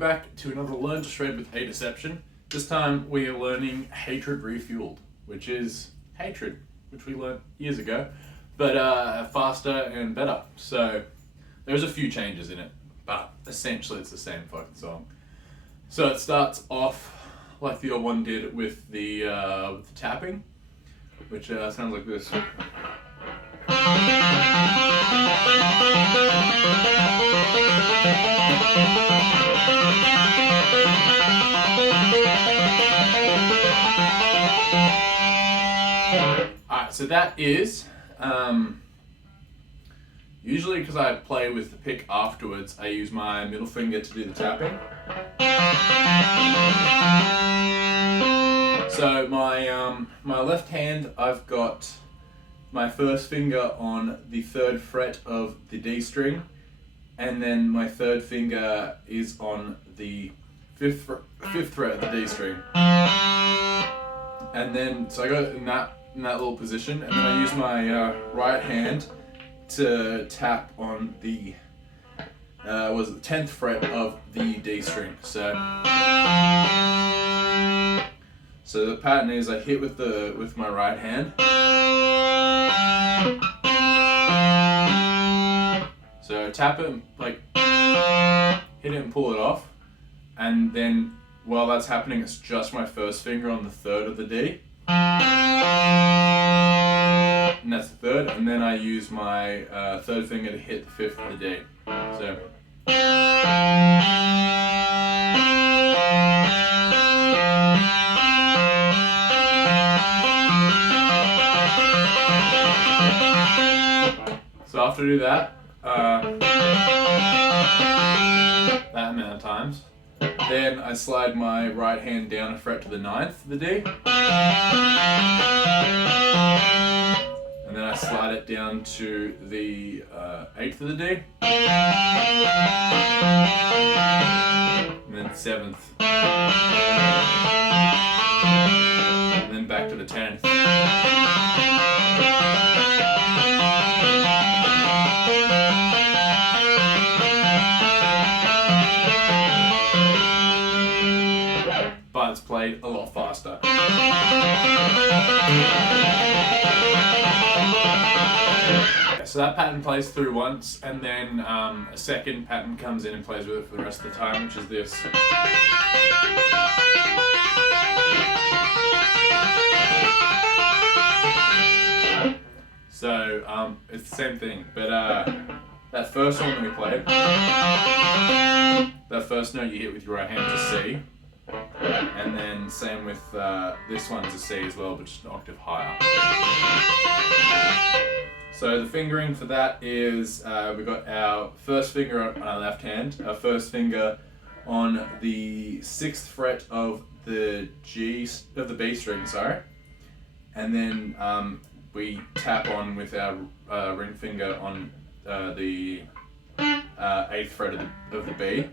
back to another Learn to Shred with A Deception. This time we are learning Hatred Refueled, which is hatred, which we learned years ago, but faster and better. So there's a few changes in it, but essentially it's the same fucking song. So it starts off like the old one did with the tapping, which sounds like this. Alright, so that is, usually because I play with the pick afterwards, I use my middle finger to do the tapping. So my left hand, I've got my first finger on the 3rd fret of the D string, and then my 3rd finger is on the 5th fret of the D string. And then, so I go in that little position, and then I use my right hand to tap on the 10th fret of the D string. So the pattern is I hit with my right hand. So tap it and hit it and pull it off, and then while that's happening, it's just my first finger on the 3rd of the D, and that's the 3rd, and then I use my 3rd finger to hit the 5th of the D. So. So after I do that, that amount of times, then I slide my right hand down a fret to the 9th of the D, and then I slide it down to the 8th of the D, and then 7th, and then back to the 10th. But it's played a lot faster. So that pattern plays through once, and then a second pattern comes in and plays with it for the rest of the time, which is this. So it's the same thing, but that first one that we played, that first note you hit with your right hand is C. And then same with this one's a C as well, but just an octave higher. So the fingering for that is we've got our first finger on our left hand, our first finger on the 6th fret of the B string, sorry, and then we tap on with our ring finger on the 8th fret of the B,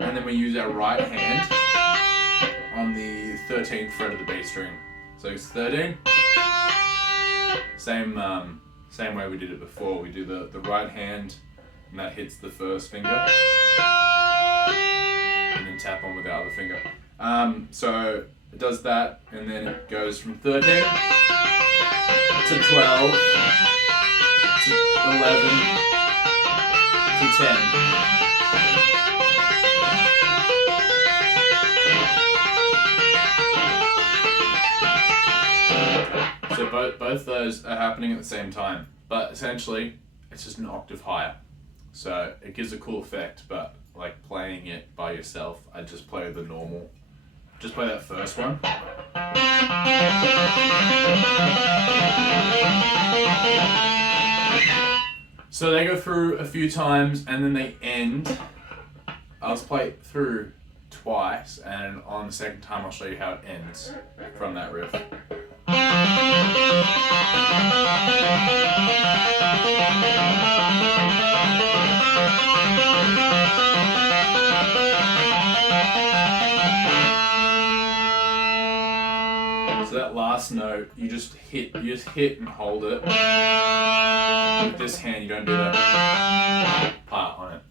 and then we use our right hand on the 13th fret of the B string. So it's 13. Same way we did it before. We do the right hand, and that hits the first finger, and then tap on with the other finger. So it does that, and then it goes from 13 to 12 to 11 to 10. So both those are happening at the same time, but essentially it's just an octave higher. So it gives a cool effect, but like playing it by yourself, I just play the normal. Just play that first one. So they go through a few times and then they end. I'll just play it through twice, and on the second time I'll show you how it ends from that riff. So that last note, you just hit and hold it. With this hand, you don't do that part on it.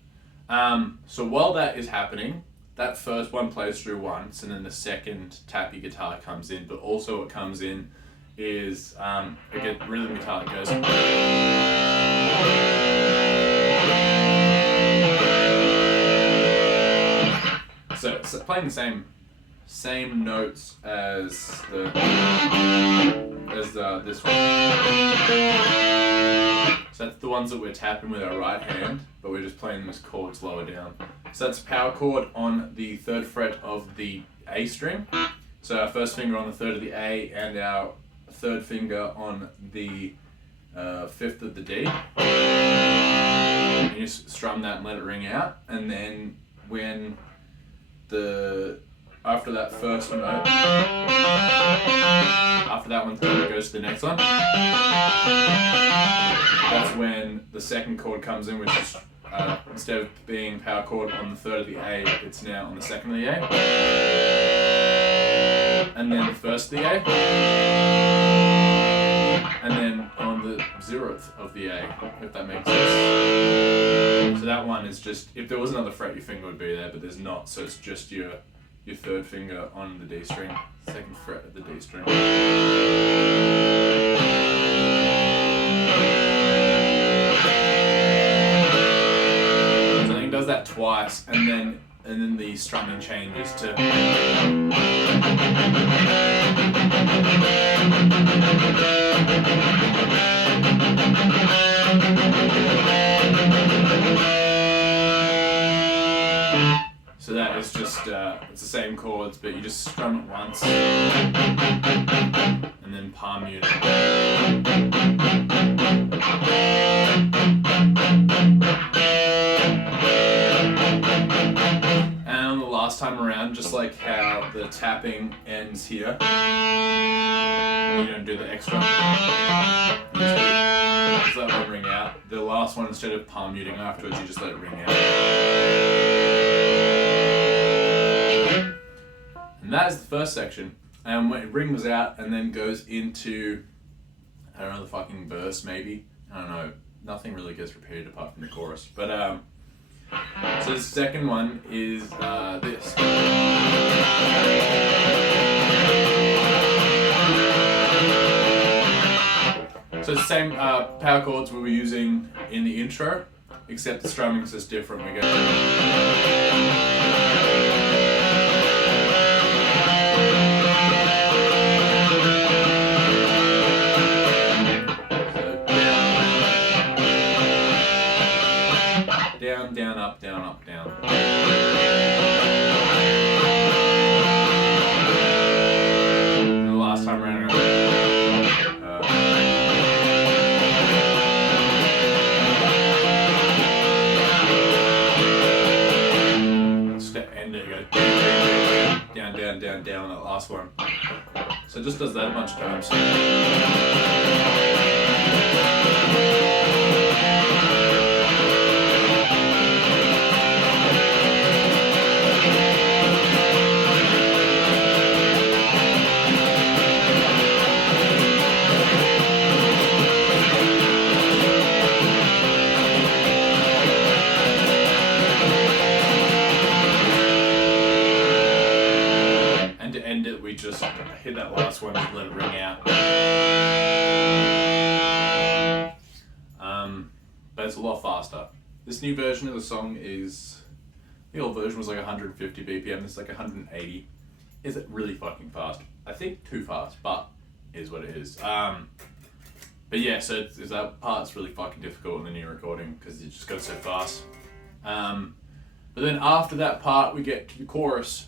So while that is happening, that first one plays through once, and then the second tappy guitar comes in. But also what comes in is again rhythm guitar that goes. So it's playing the same notes as this one. So that's the ones that we're tapping with our right hand, but we're just playing them as chords lower down. So that's a power chord on the 3rd fret of the A string. So our first finger on the 3rd of the A, and our 3rd finger on the 5th of the D. And you just strum that and let it ring out, and then when after that first note, after that one goes to the next one, that's when the second chord comes in, which is instead of being power chord on the 3rd of the A, it's now on the 2nd of the A, and then the 1st of the A, and then on the 0th of the A, if that makes sense. So that one is just, if there was another fret, your finger would be there, but there's not, so it's just your 3rd finger on the D string, 2nd fret of the D string. So I think it does that twice, and then the strumming changes to. So that is just, it's the same chords, but you just strum it once, and then palm mute it. And on the last time around, just like how the tapping ends here, you don't do the extra. You just let it ring out. The last one, instead of palm muting afterwards, you just let it ring out. And that is the first section. And when it rings out and then goes into, I don't know, the fucking verse maybe. I don't know. Nothing really gets repeated apart from the chorus. But so the second one is this. So it's the same power chords we were using in the intro, except the strumming is just different. We go. Down, down, up, down, up, down. And the last time around, end it, go down, down, down, down, that last one. So it just does that a bunch of times. We just hit that last one and let it ring out. But it's a lot faster. This new version of the song is, the old version was like 150 BPM, it's like 180. Is it really fucking fast? I think too fast, but it is what it is. But yeah, so that part's really fucking difficult in the new recording because it just goes so fast. But then after that part, we get to the chorus.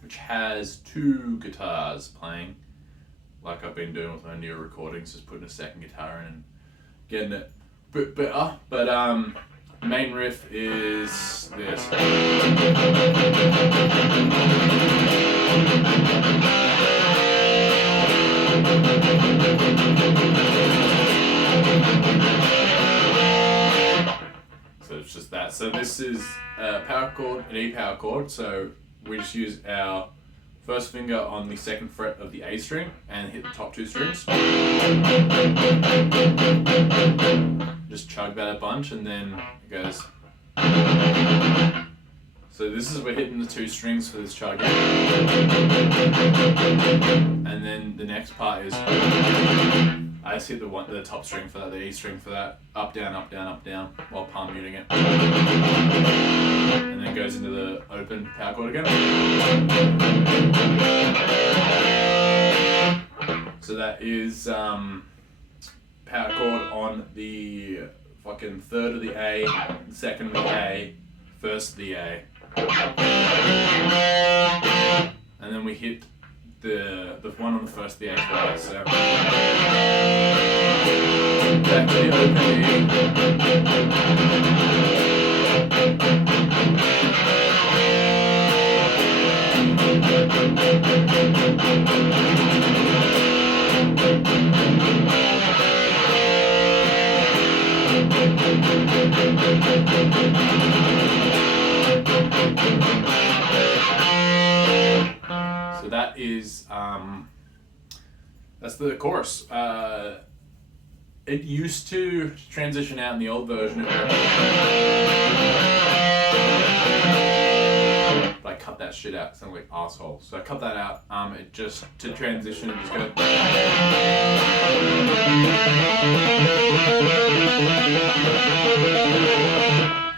Which has 2 guitars playing, like I've been doing with my newer recordings, just putting a second guitar in and getting it a bit better. But the main riff is this. So it's just that. So this is a power chord, an E power chord, so we just use our first finger on the 2nd fret of the A string and hit the top 2 strings. Just chug that a bunch and then it goes. So this is we're hitting the 2 strings for this chug. And then the next part is I just hit the top string for that, the E string for that, up down up down up down while palm muting it. And then it goes into the open power chord again. So that is power chord on the fucking third of the A, second of the A, first of the A. And then we hit the one on the first of the A twice. So back to the open So that is that's the chorus. It used to transition out in the old version, but I cut that shit out. Sound like asshole. So I cut that out. It just to transition, it just goes.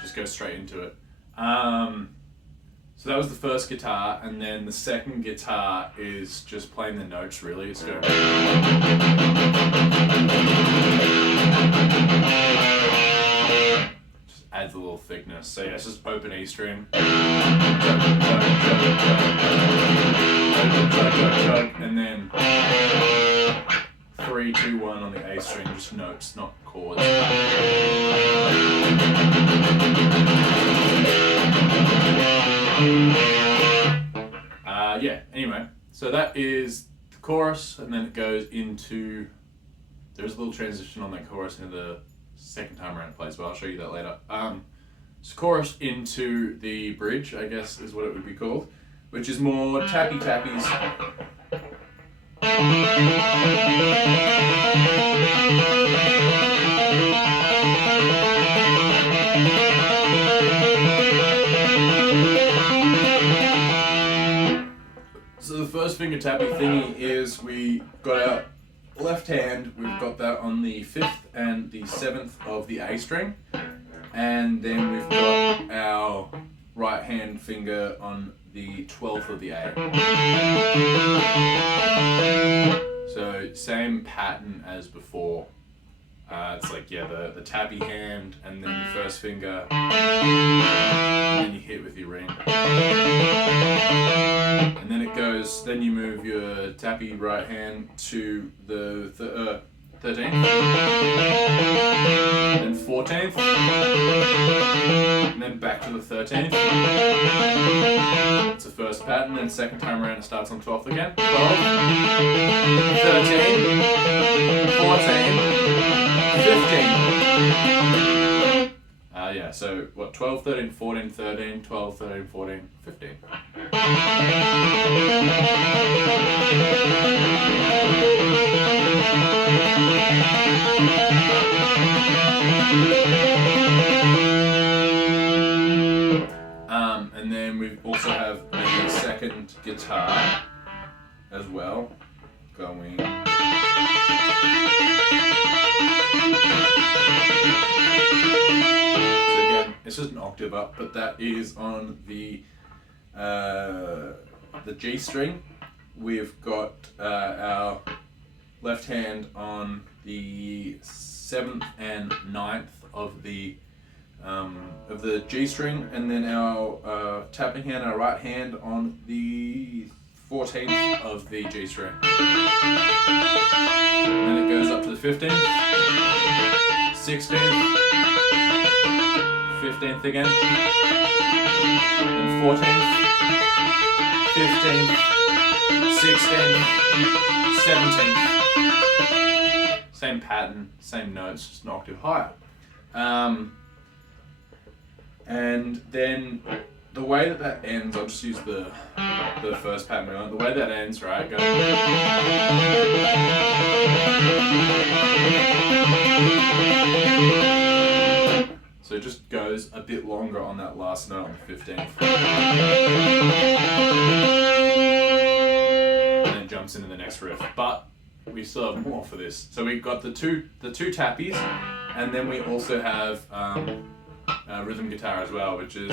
Just go straight into it. So that was the first guitar, and then the second guitar is just playing the notes. Really, it's going. Just adds a little thickness. So yeah, it's just open E string, chug, and then 3, 2, 1 on the A string, just notes, not chords. Yeah, anyway, so that is the chorus, and then it goes into, there's a little transition on that chorus into the second time around it plays, but I'll show you that later. So chorus into the bridge, I guess is what it would be called, which is more tappy tappies. So the first finger tappy thingy is we got our left hand, we've got that on the 5th and the 7th of the A string, and then we've got our right hand finger on the 12th of the A. So same pattern as before. It's like, yeah, the tappy hand and then your first finger, and then you hit with your ring. And then it goes, then you move your tappy right hand to the 13th, then 14th, and then back to the 13th. It's the first pattern, then second time around it starts on 12th again. 12, 13, 14, 15. Yeah, so what, 12, 13, 14, 13, 12, 13, 14, 15. And then we also have the second guitar as well, going. It's just an octave up, but that is on the G string. We've got our left hand on the 7th and 9th of the G string, and then our tapping hand, our right hand on the 14th of the G string. And then it goes up to the 15th, 16th, 15th again, then 14th, 15th, 16th, 17th. Same pattern, same notes, just an octave higher. And then the way that ends, I'll just use the first pattern we want. The way that ends, right, go. So it just goes a bit longer on that last note on the 15th. And then jumps into the next riff. But we still have more for this. So we've got the two tappies, and then we also have rhythm guitar as well, which is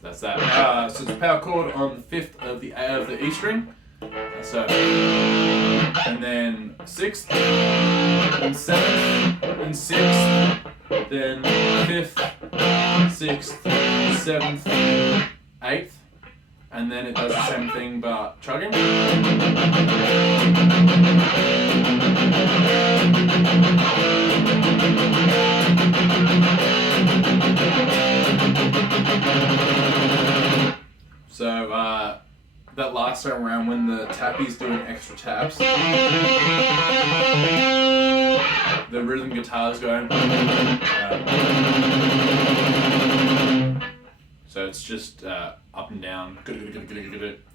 that's that. So it's a power chord on the 5th of the E string. So, and then 6th, and 7th, and 6th, then 5th, 6th, 7th, 8th, and then it does the same thing but chugging. So that last time around when the tappy's doing extra taps, the rhythm guitar's going. So it's just up and down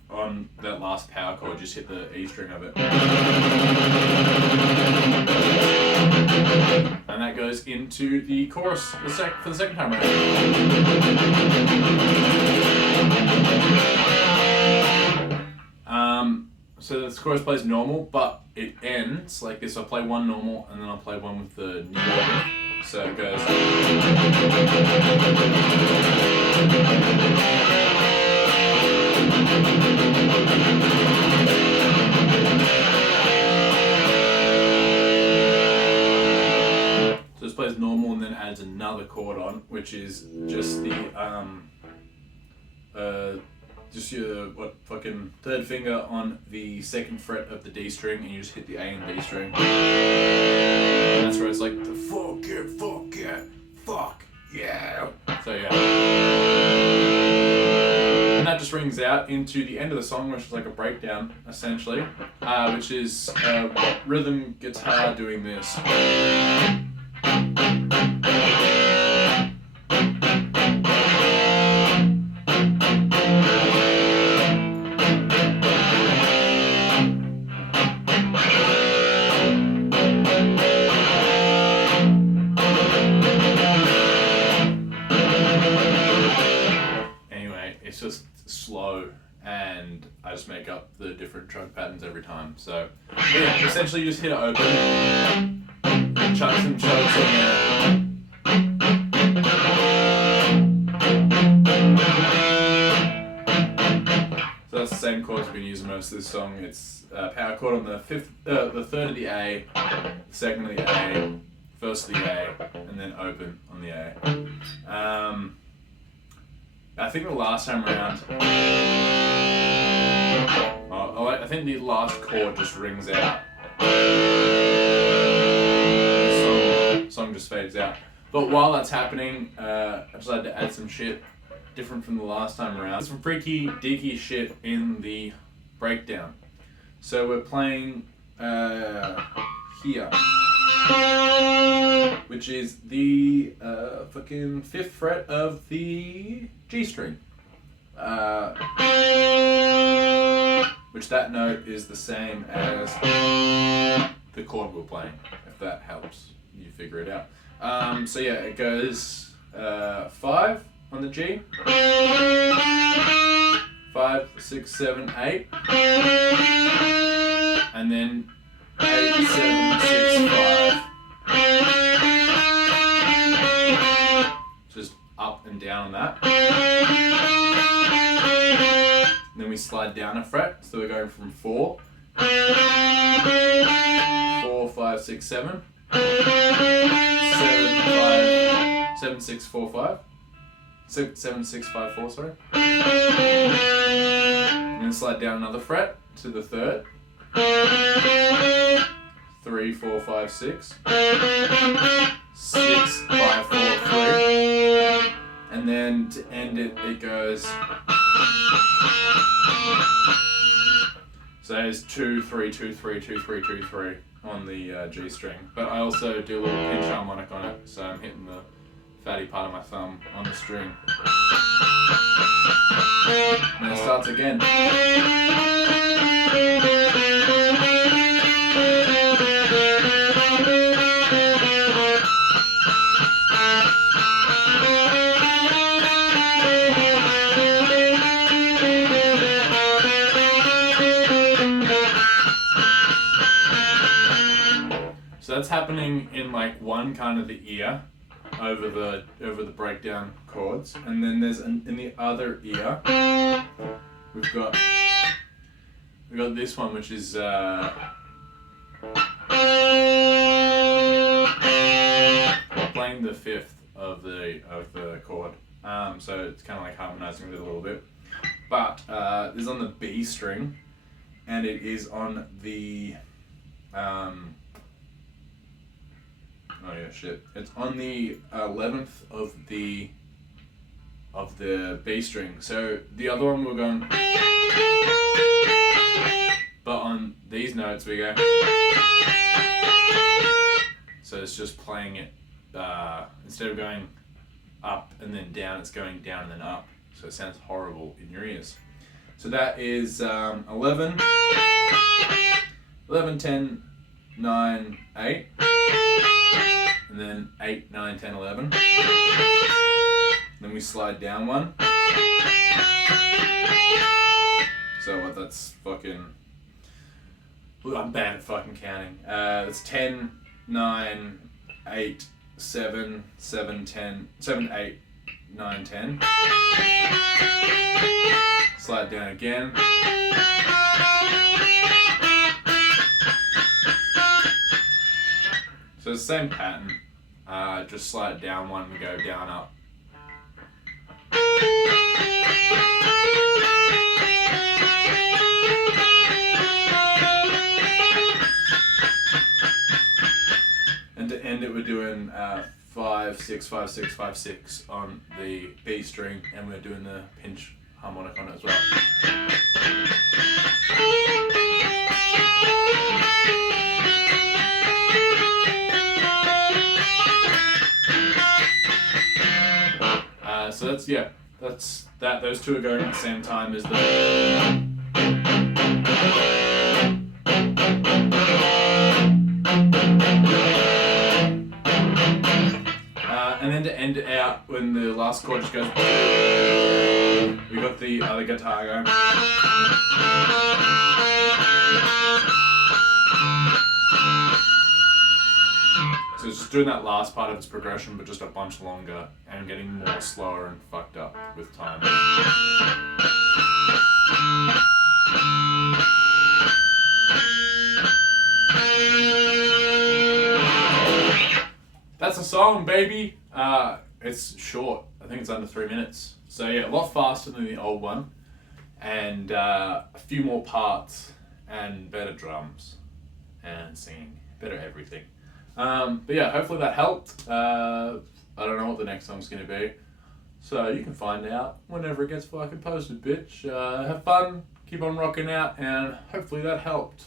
on that last power chord. Just hit the E string of it, and that goes into the chorus for the second time around. So the chorus plays normal, but it ends like this. I'll play one normal, and then I'll play one with the new organ. So it goes. So this plays normal, and then adds another chord on, which is just the just your third finger on the 2nd fret of the D string, and you just hit the A and D string. And that's where it's like the fuck yeah. So yeah. And that just rings out into the end of the song, which is like a breakdown essentially, which is rhythm guitar doing this. It's just slow, and I just make up the different chug patterns every time. So yeah, essentially you just hit it open, chuck some chugs in there. So that's the same chords we've been using most of this song. It's power chord on the 3rd of the A, 2nd of the A, 1st of the A, and then open on the A. I think the last time around, I think the last chord just rings out. The song just fades out. But while that's happening, I decided to add some shit different from the last time around. Some freaky deaky shit in the breakdown. So we're playing here, which is the fucking 5th fret of the G string, which that note is the same as the chord we're playing, if that helps you figure it out. So yeah, it goes 5 on the G, 5, 6, 7, 8, and then 8, 7, 6, 5. Just up and down on that. And then we slide down a fret, so we're going from 4, 4, 5, 6, 7, 7, 5, 7, 6, 4, 5. 7, 6, 5, 4, sorry. And then slide down another fret to the 3rd. 3, 4, 5, 6. 6, 5, 4, 3. And then to end it, it goes. So So there's 2, 3, 2, 3, 2, 3, 2, 3 on the G string. But I also do a little pinch harmonic on it, so I'm hitting the fatty part of my thumb on the string. And then it starts again. So that's happening in like one kind of the ear over the breakdown chords, and then there's in the other ear we've got this one, which is playing the fifth of the chord. So it's kind of like harmonizing with it a little bit, but this is on the B string, and it is on the oh yeah, shit. It's on the 11th of the B string. So the other one we're going, but on these notes we go. So it's just playing it instead of going up and then down, it's going down and then up. So it sounds horrible in your ears. So that is 11, 10, 9, 8. And then 8, 9, 10, 11. Then we slide down one. So what, that's fucking... I'm bad at fucking counting. That's 10, 9, 8, 7, 7, 10, 7, 8, 9, 10. Slide down again. So it's the same pattern, just slide down one and go down, up. And to end it, we're doing 5, 6, 5, 6, 5, 6 on the B string, and we're doing the pinch harmonic on it as well. So that's that. Those two are going at the same time as the. And then to end it out, when the last chord just goes, we got the other guitar going. So it's just doing that last part of its progression, but just a bunch longer and getting more slower and fucked up with time. That's a song, baby. It's short. I think it's under 3 minutes. So yeah, a lot faster than the old one, and a few more parts, and better drums, and singing, better everything. But yeah, hopefully that helped. I don't know what the next song's gonna be, so you can find out whenever it gets fucking posted, bitch. Have fun, keep on rocking out, and hopefully that helped.